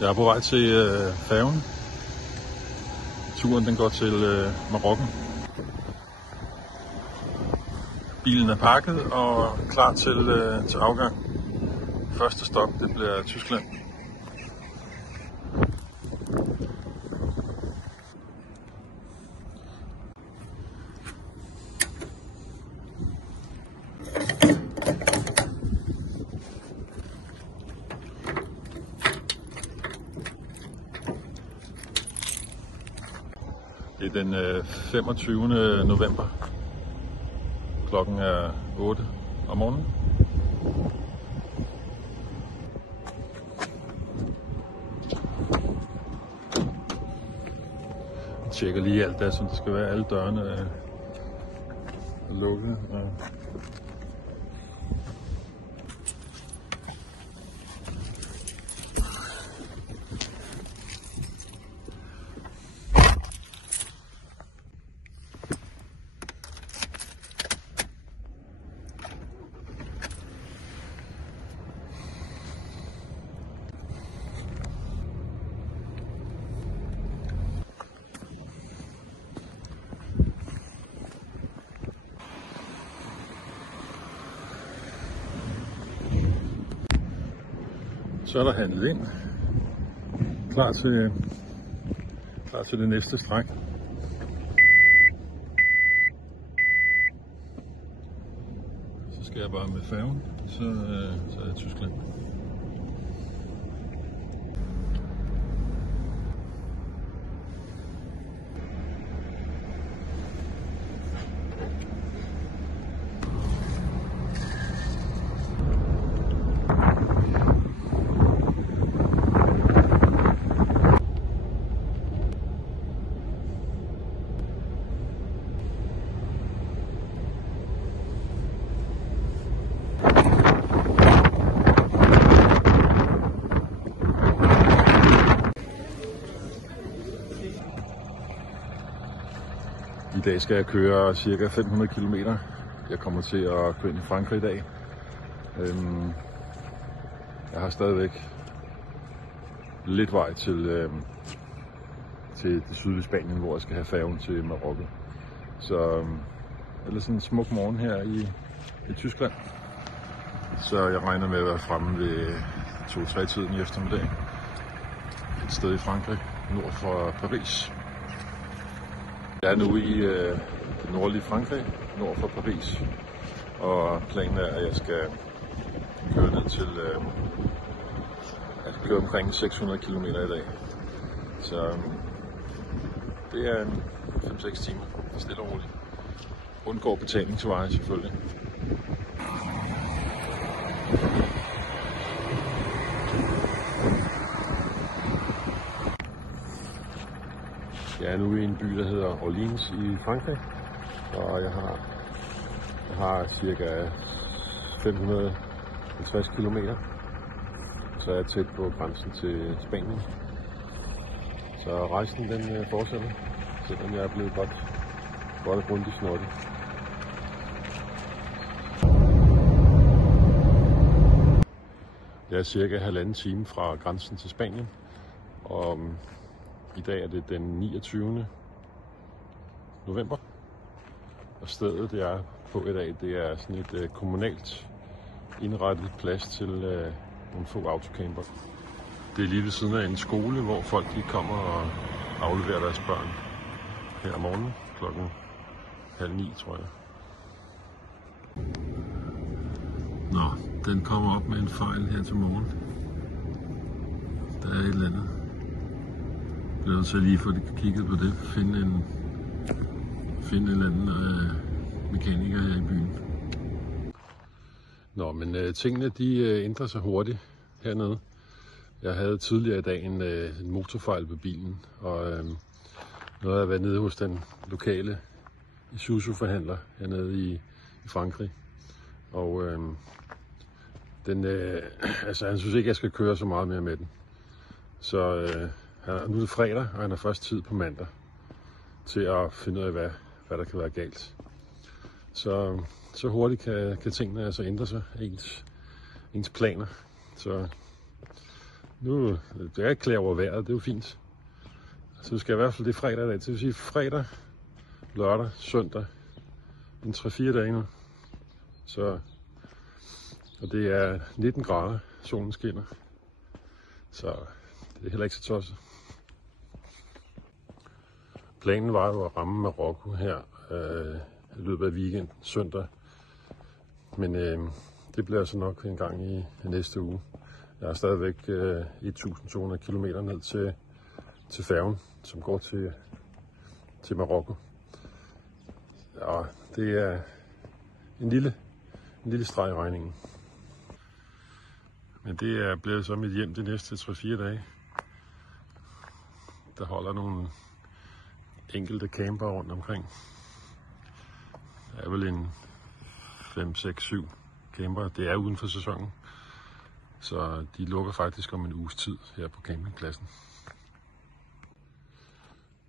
Jeg er på vej til færgen. Turen den går til Marokko. Bilen er pakket og klar til afgang. Første stop det bliver Tyskland. Det er den 25. november. Klokken er 8 om morgenen. Jeg tjekker lige alt der, som det skal være. Alle dørene er lukket. Så er der handlet ind. Klar til det næste stræk. Så skal jeg bare med færgen, så er jeg i Tyskland. I dag skal jeg køre ca. 500 km. Jeg kommer til at køre ind i Frankrig i dag. Jeg har stadigvæk lidt vej til det sydlige Spanien, hvor jeg skal have færgen til Marokko. Så ellers en smuk morgen her i Tyskland. Så jeg regner med at være fremme ved 2-3 tiden i eftermiddag. Et sted i Frankrig, nord for Paris. Jeg er nu i det nordlige Frankrig, nord for Paris, og planen er, at jeg skal køre ned til køre omkring 600 km i dag. Så det er 5-6 timer, stille og roligt. Undgår betaling til veje selvfølgelig. Jeg er nu i en by, der hedder Orléans i Frankrig, og jeg har cirka 550 km, så er jeg tæt på grænsen til Spanien. Så rejsen den fortsætter, selvom jeg er blevet godt og grundigt snottet. Jeg er cirka 1,5 time fra grænsen til Spanien, og i dag er det den 29. november, og stedet jeg er på i dag, det er sådan et kommunalt indrettet plads til nogle få autocamper. Det er lige ved siden af en skole, hvor folk de kommer og afleverer deres børn her om morgenen klokken 8:30, tror jeg. Nå, den kommer op med en fejl her til morgen. Der er et eller andet. Jeg bliver nødt til lige få kigget på det, finde en eller anden mekaniker her i byen. Nå, men tingene de ændrer sig hurtigt hernede. Jeg havde tidligere i dag en motorfejl på bilen, og nu har jeg været nede hos den lokale Isuzu-forhandler hernede i Frankrig. Og han synes ikke, jeg skal køre så meget mere med den. Så nu er det fredag, og han har først tid på mandag til at finde ud af, hvad der kan være galt. Så hurtigt kan tingene altså ændre sig, ens planer. Så Nu det er klar over vejret, det er jo fint. Så skal jeg i hvert fald det fredag i dag. Det vil sige fredag, lørdag, søndag. En 3-4 dage nu. Så, og det er 19 grader, solen skinner. Så det er heller ikke så tosset. Planen var jo at ramme Marokko her i løbet af weekenden, søndag. Men det bliver så nok en gang i næste uge. Jeg har stadigvæk 1.200 km ned til færgen, som går til Marokko. Ja, det er en lille streg i regningen. Men det er blevet så mit hjem de næste 3-4 dage. Der holder nogle enkelte camper rundt omkring. Der er vel en 5, 6, 7 camper. Det er uden for sæsonen. Så de lukker faktisk om en uges tid her på campingpladsen.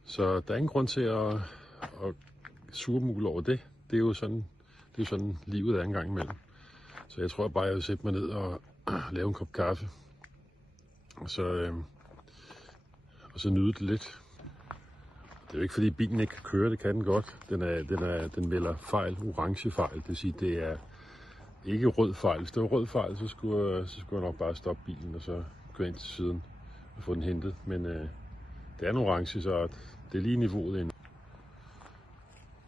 Så der er ingen grund til at surmule over det. Det er jo sådan livet er en gang imellem. Så jeg tror bare, jeg vil sætte mig ned og lave en kop kaffe. Og så nyde det lidt. Det er jo ikke fordi bilen ikke kan køre, det kan den godt. Den melder fejl, orange fejl. Det vil sige, det er ikke rød fejl. Hvis det var rød fejl, så skulle jeg nok bare stoppe bilen og så køre ind til siden og få den hentet. Men det er en orange, så det er lige niveauet inde.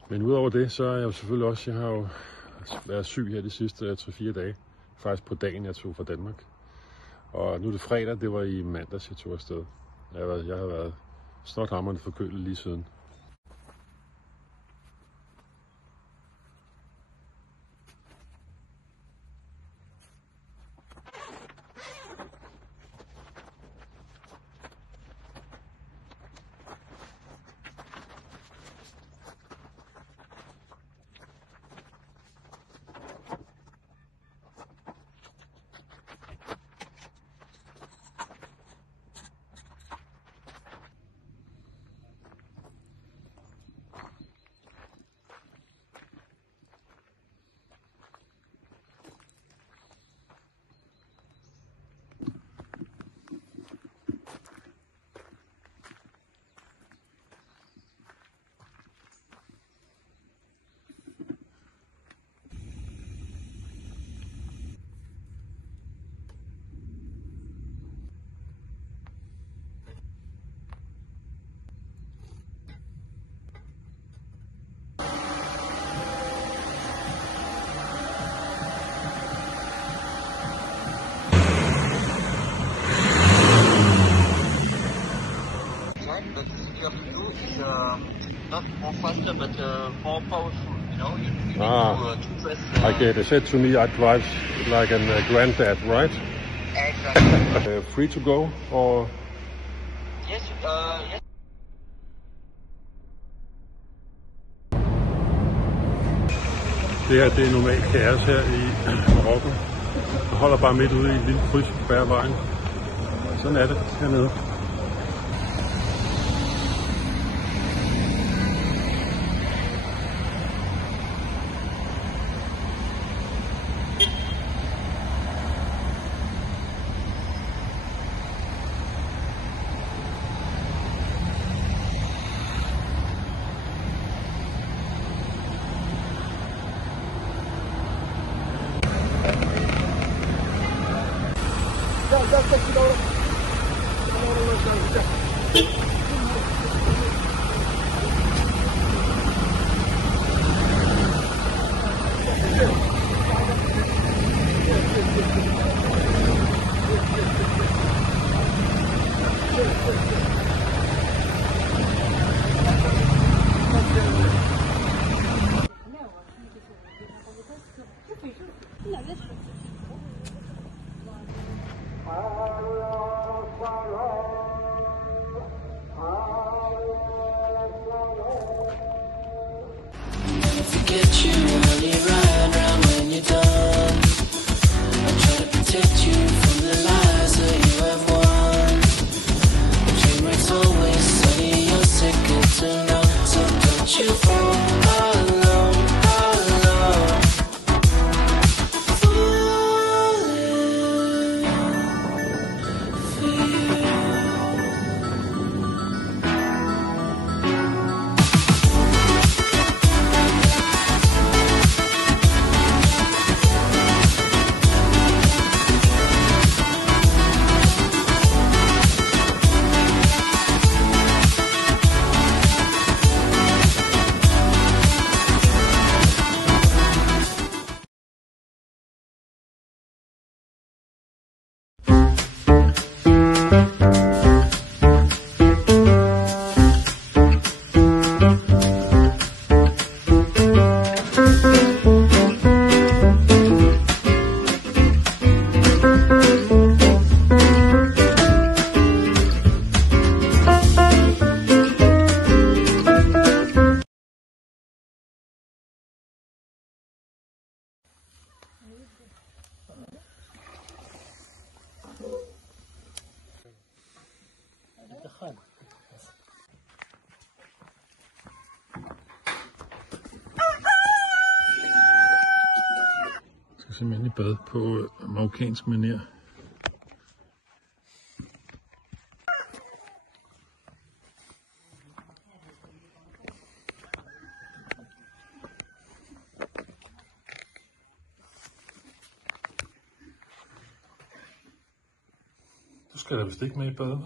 Men udover det, så er jeg jo selvfølgelig også, jeg har jo været syg her de sidste 3-4 dage. Faktisk på dagen, jeg tog fra Danmark. Og nu er det fredag, det var i mandags, jeg tog afsted. Jeg har været snothamrende forkølet lige siden. Not more faster, but more powerful. You know, you need to press. Okay, they said to me I drive like a granddad, right? Exactly. Free to go or? Yes. Yes. Det her, det er normalt kaos her i Marokko. Jeg holder bare midt ude i et lille kryds på Bærvejen. Sådan er det hernede. Get you only ride round when you're done. I'm trying to protect you from the lies that you have won. I'm simpelthen i bad på marokkansk manér. Du skal da vist ikke med i bad.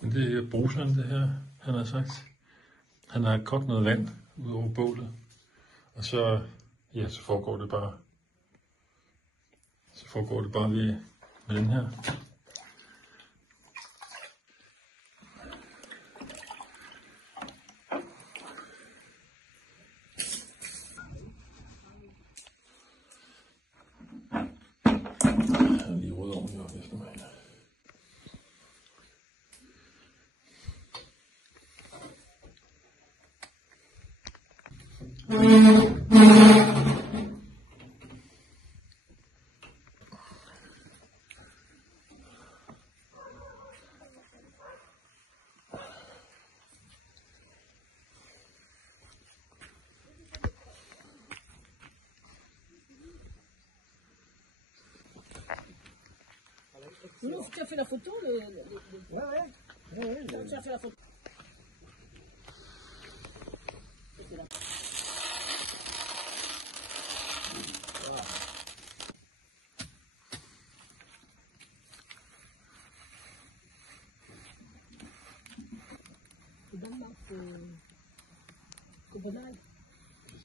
Men det er bruseren, det her, han har sagt. Han har kogt noget vand ud over bålet. Og så, ja, så foregår det bare. Med den her. Lige rød ordentligt op efter mig. Non, tu as fait la photo, Ouais. Tu as fait la photo.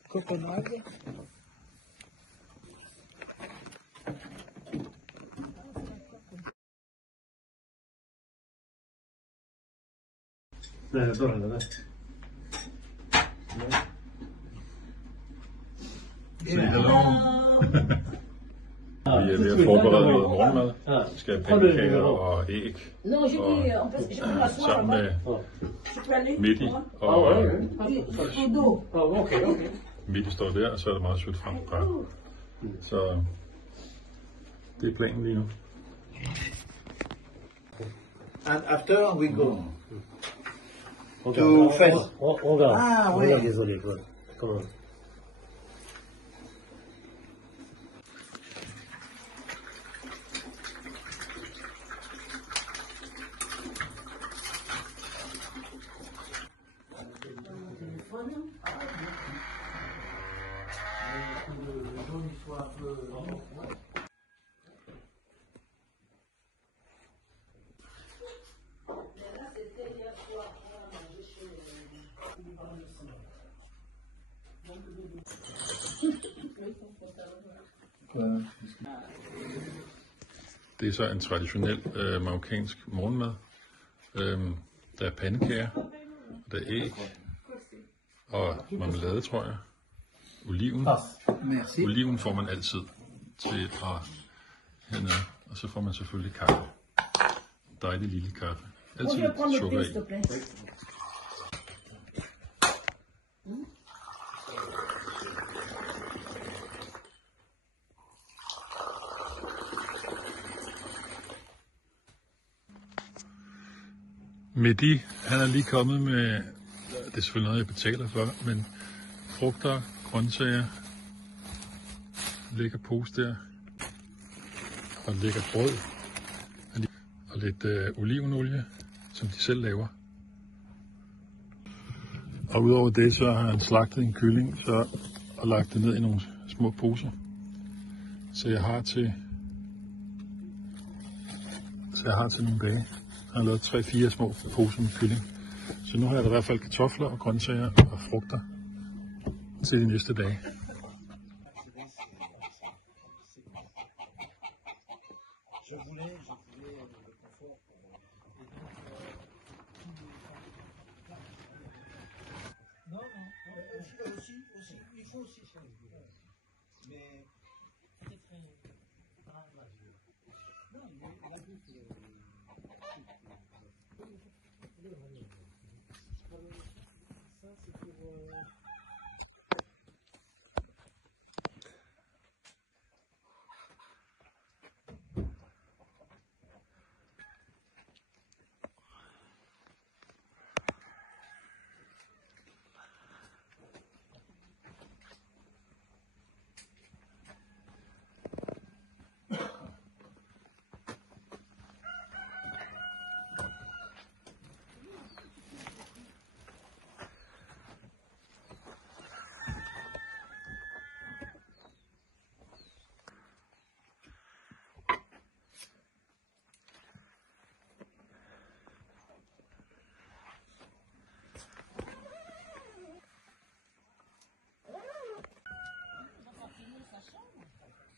Copenhague. Nej, der står han der. Say hello. Vi er ved at forberede noget morgenmad. Vi skal have pandekager og æg. Non, je dis, en fait, je peux m'asseoir Sammen med Je peux aller Midi og Okay. Midi står der, og så er der meget sødt frem. Så det er planen lige nu. And after we go. To Fès. Regarde. Oui. Regarde, désolé. Comment? Det er så en traditionel marokkansk morgenmad. Der er pandekager, der er æg og marmelade, tror jeg. Oliven. Merci. Oliven får man altid til at hernede. Og så får man selvfølgelig kaffe. Dejlig lille kaffe. Altid Je prends le sukker thé, i. s'il te plaît. Mehdi, han er lige kommet med, det er selvfølgelig noget, jeg betaler for, men frugter, grøntsager, lækker pose der, og lækker brød, og lidt olivenolie, som de selv laver. Og udover det, så har han slagtet en kylling og lagt det ned i nogle små poser. Så jeg har til nogle dage. Jeg har lavet 3-4 små poser med kylling. Så nu har jeg i hvert fald kartofler og grøntsager og frugter til de næste dage. chambre.